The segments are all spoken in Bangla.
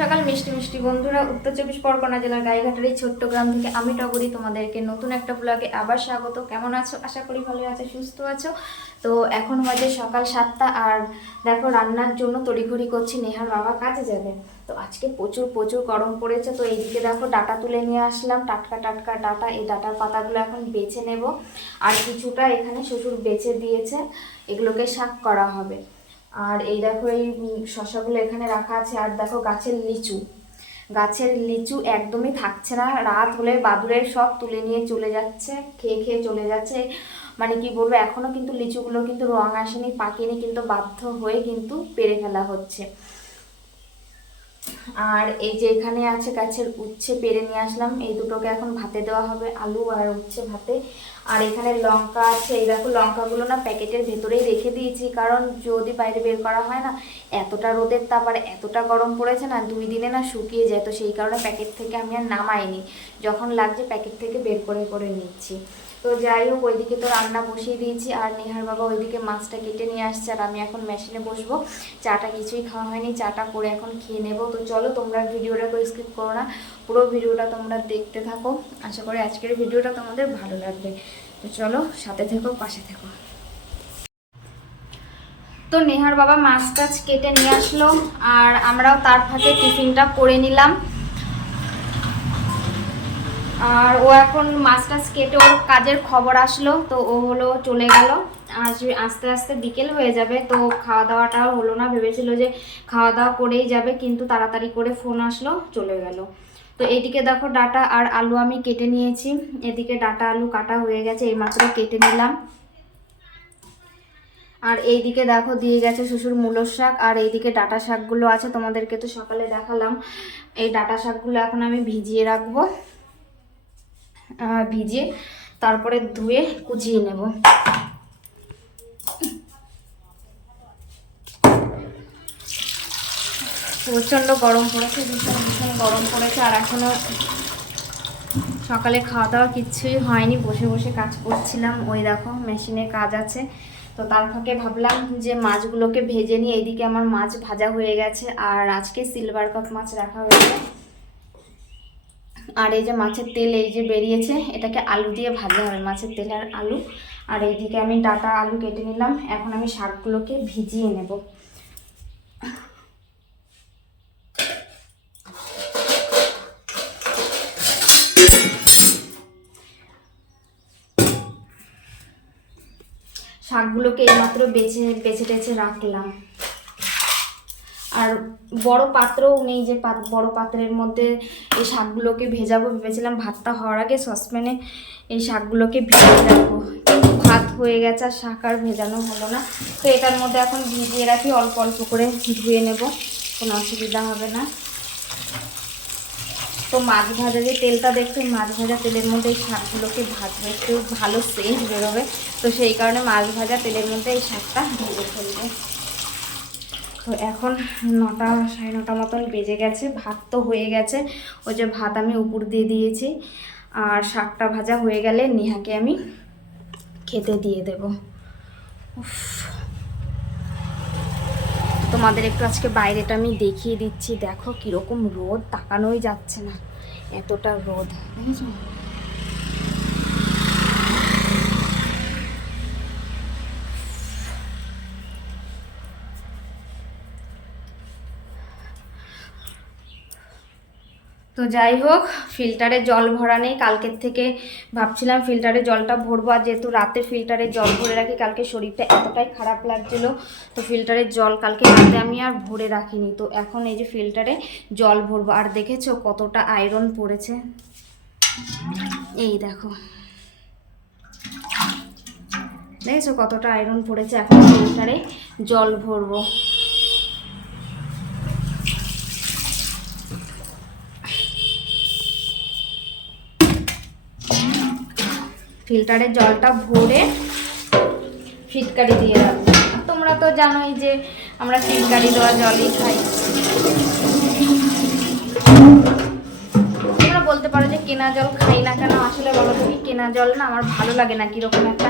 সকাল মিষ্টি মিষ্টি বন্ধুরা, উত্তর চব্বিশ পরগনা জেলার গাইঘাটের এই ছোট্ট গ্রাম থেকে আমি টগরি তোমাদেরকে নতুন একটা ব্লগে আবার স্বাগত। কেমন আছো? আশা করি ভালো আছো, সুস্থ আছো। তো এখন বাজে সকাল 7টা আর দেখো রান্নার জন্য তড়িঘড়ি করছি। নেহার বাবা কাজে যাবে, তো আজকে প্রচুর প্রচুর গরম পড়েছে। তো এইদিকে দেখো ডাটা তুলে নিয়ে আসলাম, টাটকা টাটকা ডাটা। এই ডাটার পাতাগুলো এখন বেছে নেব, আর কিছুটা এখানে শ্বশুর বেছে দিয়েছে, এগুলোকে শাক করা হবে। আর এই দেখো এই শশাগুলো এখানে রাখা আছে। আর দেখো গাছের লিচু একদমই থাকছে না। রাত হলে বাদুড়ের সব তুলে নিয়ে চলে যাচ্ছে, খেয়ে খেয়ে চলে যাচ্ছে। মানে কি বলবো, এখনো কিন্তু লিচুগুলো কিন্তু রং আসেনি, পাকেনি, কিন্তু বাধ্য হয়ে কিন্তু পেরে ফেলা হচ্ছে। আর এই যে এখানে আছে গাছের উচ্ছে, পেরে নিয়ে আসলাম। এই দুটোকে এখন ভাতে দেওয়া হবে, আলু আর উচ্ছে ভাতে। আর এখানে লঙ্কা আছে, এই দেখো লঙ্কাগুলো না প্যাকেটের ভেতরেই রেখে দিয়েছি, কারণ যদি বাইরে বের করা হয় না, এতটা রোদের তাপ আর এতটা গরম পড়েছে না, 2 দিনে না শুকিয়ে যায়। তো সেই কারণে প্যাকেট থেকে আমি আর নামাইনি, যখন লাগছে প্যাকেট থেকে বের করে করে নিচ্ছি। তো যাই হোক, ওইদিকে তো রান্না বসিয়ে দিয়েছি, আর নেহার বাবা ওইদিকে মাছটা কেটে নিয়ে আসছে, আর আমি এখন মেশিনে বসবো। চাটা কিছুই খাওয়া হয়নি, চাটা করে এখন খেয়ে নেবো। তো চলো, তোমরা ভিডিওটা করে স্কিপ করো না, পুরো ভিডিওটা তোমরা দেখতে থাকো। আশা করি আজকের ভিডিওটা তোমাদের ভালো লাগবে। তো চলো, সাথে থেকো, পাশে থেকো। তো নেহার বাবা মাছ টাছ কেটে নিয়ে আসলো, আর আমরাও তার ফাঁকে টিফিনটা করে নিলাম। আর ও এখন মাছ টাছ কেটে ওর কাজের খবর আসলো, তো ও হলো চলে গেল। আজ আস্তে আস্তে বিকেল হয়ে যাবে, তো খাওয়া দাওয়াটাও হলো না। ভেবেছিল যে খাওয়া দাওয়া করেই যাবে, কিন্তু তাড়াতাড়ি করে ফোন আসলো, চলে গেল। তো এইদিকে দেখো ডাটা আর আলু আমি কেটে নিয়েছি। এদিকে ডাটা আলু কাটা হয়ে গেছে, এইমাত্র কেটে নিলাম। আর এইদিকে দেখো দিয়ে গেছে শ্বশুর মূলোর শাক, আর এইদিকে ডাটা শাকগুলো আছে, তোমাদেরকে তো সকালে দেখালাম। এই ডাটা শাকগুলো এখন আমি ভিজিয়ে রাখবো, ভিজিয়ে তারপরে ধুয়ে কুচিয়ে নেব। প্রচণ্ড গরম পড়েছে, ভীষণ ভীষণ গরম পড়েছে। আর এখনো সকালে খাওয়া দাওয়া কিচ্ছুই হয়নি, বসে বসে কাজ করছিলাম। ওই দেখো মেশিনে কাজ আছে, তো তার ফাঁকে ভাবলাম যে মাছগুলোকে ভেজে নিই। এইদিকে আমার মাছ ভাজা হয়ে গেছে, আর আজকে সিলভার কাপ মাছ রাখা হয়েছে। আর এই যে মাছের তেল এই যে বেরিয়েছে, এটাকে আলু দিয়ে ভাজা হবে, মাছের তেল আর আলু। আর এইদিকে আমি ডাটা আলু কেটে নিলাম, এখন আমি শাকগুলোকে ভিজিয়ে নেব। শাকগুলোকে এইমাত্র বেছে বেছে টেছে রাখলাম। আর বড় পাত্রও নেই, যে বড় পাত্রের মধ্যে এই শাকগুলোকে ভেজাবো। ভেবেছিলাম ভাতটা হওয়ার আগে সসপ্যানে এই শাকগুলোকে ভেজে রাখবো, কিন্তু ভাত হয়ে গেছে আর শাক আর ভেজানো হলো না। তো এটার মধ্যে এখন ভিজিয়ে রাখি, অল্প অল্প করে ধুয়ে নেব, কোনো অসুবিধা হবে না। তো মাছ ভাজা যে তেলটা দেখছো, মাছ ভাজা তেলের মধ্যে এই শাকগুলোকে ভাজবে, একটু ভালো সেন্ট বেরোবে। তো সেই কারণে মাছ ভাজা তেলের মধ্যে এই শাকটা ভেজে ফেলবে। তো এখন 9টা 9:30 মতন বেজে গেছে, ভাত তো হয়ে গেছে। ওই যে ভাত আমি উপর দিয়ে দিয়েছি, আর শাকটা ভাজা হয়ে গেলে নেহাকে আমি খেতে দিয়ে দেব। তোমাদের একটু আজকে বাইরেটা আমি দেখিয়ে দিচ্ছি, দেখো কীরকম রোদ, তাকানোই যাচ্ছে না, এতটা রোদ, দেখেছো? তো যাই হোক, ফিল্টারে জল ভরা নেই। কালকের থেকে ভাবছিলাম ফিল্টারে জলটা ভরবো, আর যেহেতু রাতে ফিল্টারে জল ভরে রাখি, কালকে শরীরটা এতটাই খারাপ লাগছিলো, তো ফিল্টারের জল কালকে রাতে আমি আর ভরে রাখিনি। তো এখন এই যে ফিল্টারে জল ভরবো। আর দেখেছো কতটা আয়রন পড়েছে, এই দেখো, দেখেছো কতটা আয়রন পড়েছে। এখন ফিল্টারে জল ভরবো। ফিল্টারের জলটা ভরে ফিটকারি দিয়ে রাখবো। তোমরা তো জানোই যে আমরা ফিটকারি দেওয়া জলই খাই। তোমরা বলতে পারো যে কেনা জল খাই না কেন, আসলে বলো তুমি, কেনা জল না আমার ভালো লাগে না, কীরকম একটা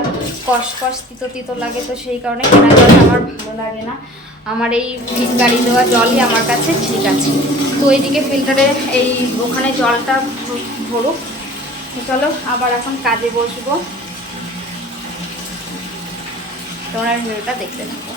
কষ কষ তিতো তিতো লাগে, তো সেই কারণে কেনা জল আমার ভালো লাগে না। আমার এই গাড়ি দেওয়া জলই আমার কাছে ঠিক আছে। তো এইদিকে ফিল্টারে এই ওখানে জলটা ভরুক। চলো আবার এখন কাজে বসবো, তোমরা ভিডিওটা দেখতে থাকো।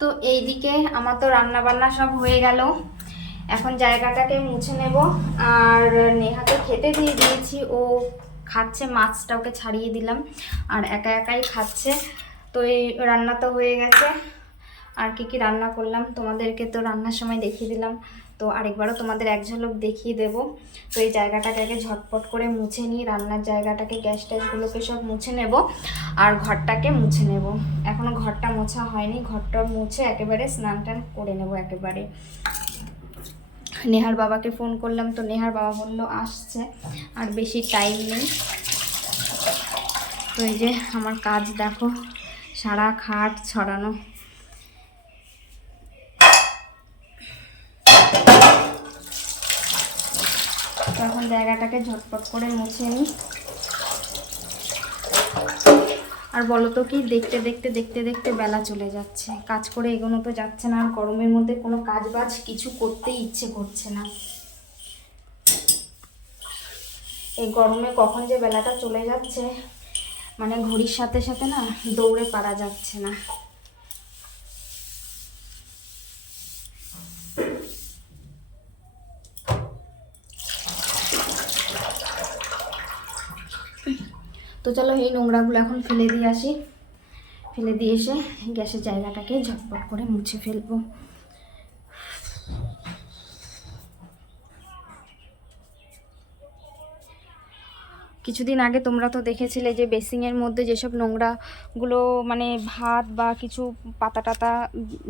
তো এইদিকে আমার তো রান্না বান্না সব হয়ে গেল, এখন জায়গাটাকে মুছে নেব। আর নেহাকে খেতে দিয়ে দিয়েছি, ও খাচ্ছে, মাছটা ওকে ছাড়িয়ে দিলাম আর একা একাই খাচ্ছে। তো এই রান্না তো হয়ে গেছে। আর কি কি রান্না করলাম তোমাদেরকে তো রান্নার সময় দেখিয়ে দিলাম, তো আরেকবারও তোমাদের এক ঝলক দেখিয়ে দেব। তো এই জায়গাটাকে আগে ঝটপট করে মুছে নিই, রান্নার জায়গাটাকে, গ্যাস ট্যাসগুলোকে সব মুছে নেব আর ঘরটাকে মুছে নেব। এখনও ঘরটা মোছা হয়নি, ঘরটা মুছে একেবারে স্নান টান করে নেব একেবারে। নেহার বাবাকে ফোন করলাম, তো নেহার বাবা বললো আসছে, আর বেশি টাইম নেই। তো এই যে আমার কাজ দেখো, সারা খাট ছড়ানো। এখন জায়গাটাকে ঝটপট করে মুছে নিই। আর বলো তো কি, দেখতে দেখতে দেখতে দেখতে বেলা চলে যাচ্ছে, কাজ করে এগোনো তো যাচ্ছে না। আর গরমের মধ্যে কোনো কাজ বাজ কিছু করতেই ইচ্ছে করছে না। এই গরমে কখন যে বেলাটা চলে যাচ্ছে, মানে ঘড়ির সাথে সাথে না দৌড়ে পারা যাচ্ছে না। তো চলো এই নোংরাগুলো এখন ফেলে দিয়ে আসি, ফেলে দিয়ে এসে গ্যাসের জায়গাটাকে ঝটপট করে মুছে ফেলবো। কিছুদিন আগে তোমরা তো দেখেছিলে যে বেসিংয়ের মধ্যে যেসব নোংরাগুলো মানে ভাত বা কিছু পাতা টাতা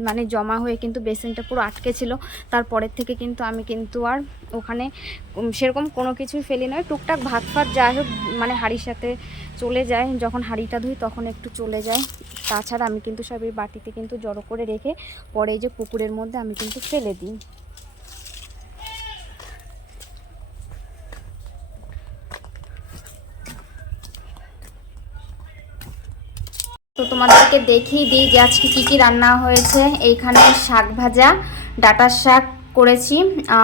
মানে জমা হয়ে কিন্তু বেসিংটা পুরো আটকে ছিল। তারপরের থেকে কিন্তু আমি কিন্তু আর ওখানে সেরকম কোনো কিছুই ফেলি নয়, টুকটাক ভাত ফাত যাই হোক মানে হাঁড়ির সাথে চলে যায়, যখন হাঁড়িটা ধুই তখন একটু চলে যায়। তাছাড়া আমি কিন্তু সব এই বাটিতে কিন্তু জড়ো করে রেখে পরে এই যে পুকুরের মধ্যে আমি কিন্তু ফেলে দিই। তো তোমাদেরকে দেখিয়ে দিই যে আজকে কী কী রান্না হয়েছে। এইখানে শাক ভাজা, ডাঁটার শাক করেছি,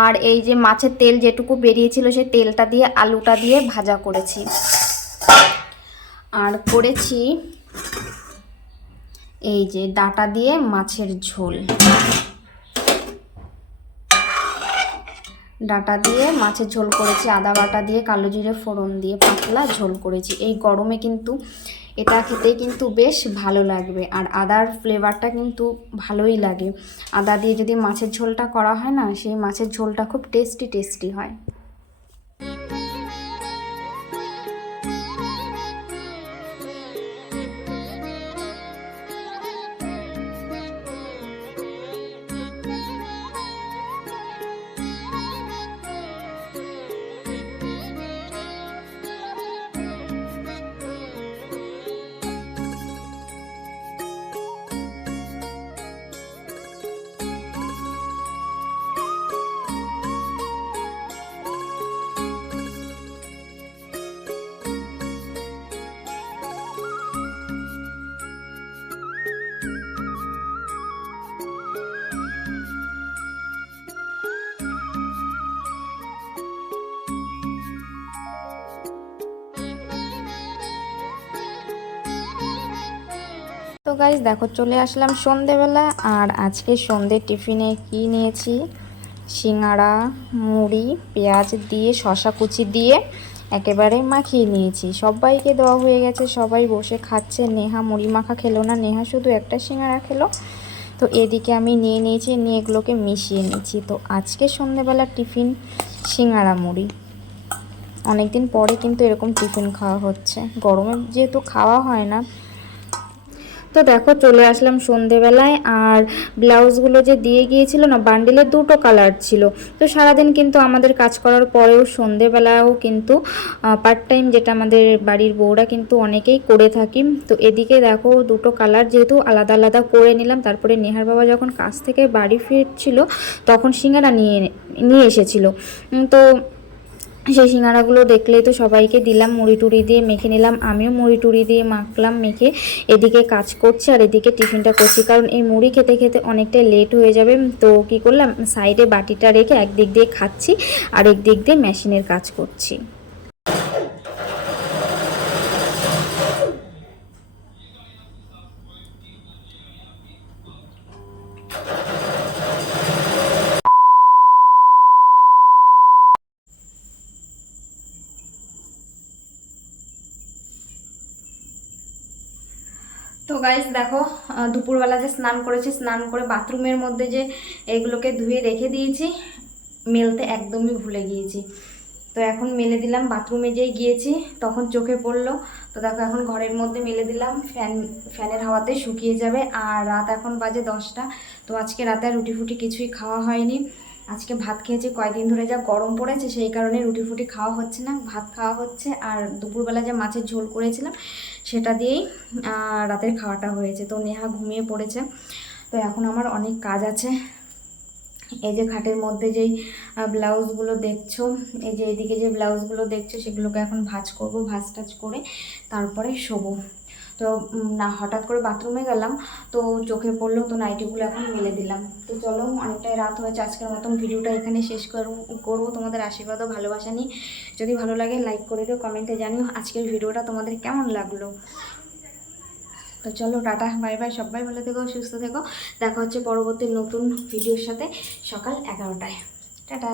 আর এই যে মাছের তেল যেটুকু বেরিয়েছিল সেই তেলটা দিয়ে আলুটা দিয়ে ভাজা করেছি। আর করেছি এই যে ডাঁটা দিয়ে মাছের ঝোল, ডাঁটা দিয়ে মাছের ঝোল করেছি, আদা বাটা দিয়ে কালো জিরে ফোড়ন দিয়ে পাতলা ঝোল করেছি। এই গরমে কিন্তু এটা খেতেই কিন্তু বেশ ভালো লাগবে, আর আদার ফ্লেভারটা কিন্তু ভালোই লাগে। আদা দিয়ে যদি মাছের ঝোলটা করা হয় না, সেই মাছের ঝোলটা খুব টেস্টি টেস্টি হয়। গাইস দেখো চলে আসলাম সন্ধেবেলা, আর আজকে সন্ধে টিফিনে কি নিয়েছি, সিঙ্গাড়া, মুড়ি, পেঁয়াজ দিয়ে শসা কুচি দিয়ে একেবারে মাখিয়ে নিয়েছি। সবাইকে দেওয়া হয়ে গেছে, সবাই বসে খাচ্ছে। নেহা মুড়ি মাখা খেলো না, নেহা শুধু একটা সিঙ্গাড়া খেলো। তো এদিকে আমি নিয়ে নিয়েছি, নিয়ে এগুলোকে মিশিয়ে নিয়েছি। তো আজকে সন্ধেবেলা টিফিন সিঙ্গাড়া মুড়ি। অনেকদিন পরে কিন্তু এরকম টিফিন খাওয়া হচ্ছে, গরমে যেহেতু খাওয়া হয় না। তো দেখো চলে আসলাম সন্ধেবেলায়, আর ব্লাউজগুলো যে দিয়ে গিয়েছিল না, বান্ডিলের দুটো কালার ছিল। তো সারাদিন কিন্তু আমাদের কাজ করার পরেও সন্ধেবেলাও কিন্তু পার্ট টাইম যেটা আমাদের বাড়ির বউরা কিন্তু অনেকেই করে থাকি। তো এদিকে দেখো দুটো কালার যেহেতু আলাদা আলাদা করে নিলাম। তারপরে নেহার বাবা যখন কাজ থেকে বাড়ি ফিরছিল তখন সিঙ্গারা নিয়ে এসেছিল। তো সেই সিঙ্গারাগুলো দেখলেই তো সবাইকে দিলাম, মুড়ি টুড়ি দিয়ে মেখে নিলাম। আমিও মুড়ি টুড়ি দিয়ে মাখলাম, মেখে এদিকে কাজ করছি আর এদিকে টিফিনটা করছি। কারণ এই মুড়ি খেতে খেতে অনেকটাই লেট হয়ে যাবে। তো কি করলাম, সাইডে বাটিটা রেখে একদিক দিয়ে খাচ্ছি আর একদিক দিয়ে মেশিনের কাজ করছি। তো গাইস দেখো দুপুরবেলা যে স্নান করেছি, স্নান করে বাথরুমের মধ্যে যে এগুলোকে ধুয়ে রেখে দিয়েছি, মেলতে একদমই ভুলে গিয়েছি। তো এখন মেলে দিলাম, বাথরুমে যেই গিয়েছি তখন চোখে পড়লো। তো দেখো এখন ঘরের মধ্যে মেলে দিলাম, ফ্যানের হাওয়াতে শুকিয়ে যাবে। আর রাত এখন বাজে 10টা। তো আজকে রাতে রুটি ফুটি কিছুই খাওয়া হয়নি। আজকে ভাত খেয়েছি, কয়েকদিন ধরে যা গরম পড়েছে সেই কারণে রুটি ফুটি খাওয়া হচ্ছে না, ভাত খাওয়া হচ্ছে। আর দুপুরবেলা যে মাছের ঝোল করেছিলাম সেটা দিয়েই রাতের খাওয়াটা হয়েছে। তো নেহা ঘুমিয়ে পড়েছে। তো এখন আমার অনেক কাজ আছে। এই যে খাটের মধ্যে যেই ব্লাউজগুলো দেখছো, এই যে এদিকে যে ব্লাউজগুলো দেখছো সেগুলোকে এখন ভাঁজ করব, ভাঁজ টাজ করে তারপরে শোবো। তো না হঠাৎ করে বাথরুমে গেলাম, তো চোখে পড়লো, তো নাইটিগুলো এখন মেলে দিলাম। তো চলো অনেকটাই রাত হয়েছে, আজকের মতন ভিডিওটা এখানে শেষ করবো। তোমাদের আশীর্বাদ ও ভালোবাসা নিই। যদি ভালো লাগে লাইক করে দিও, কমেন্টে জানিও আজকের ভিডিওটা তোমাদের কেমন লাগলো। তো চলো টাটা বাই বাই, সবাই ভালো থেকো, সুস্থ থেকো। দেখা হচ্ছে পরবর্তী নতুন ভিডিওর সাথে সকাল 11টায়। টাটা।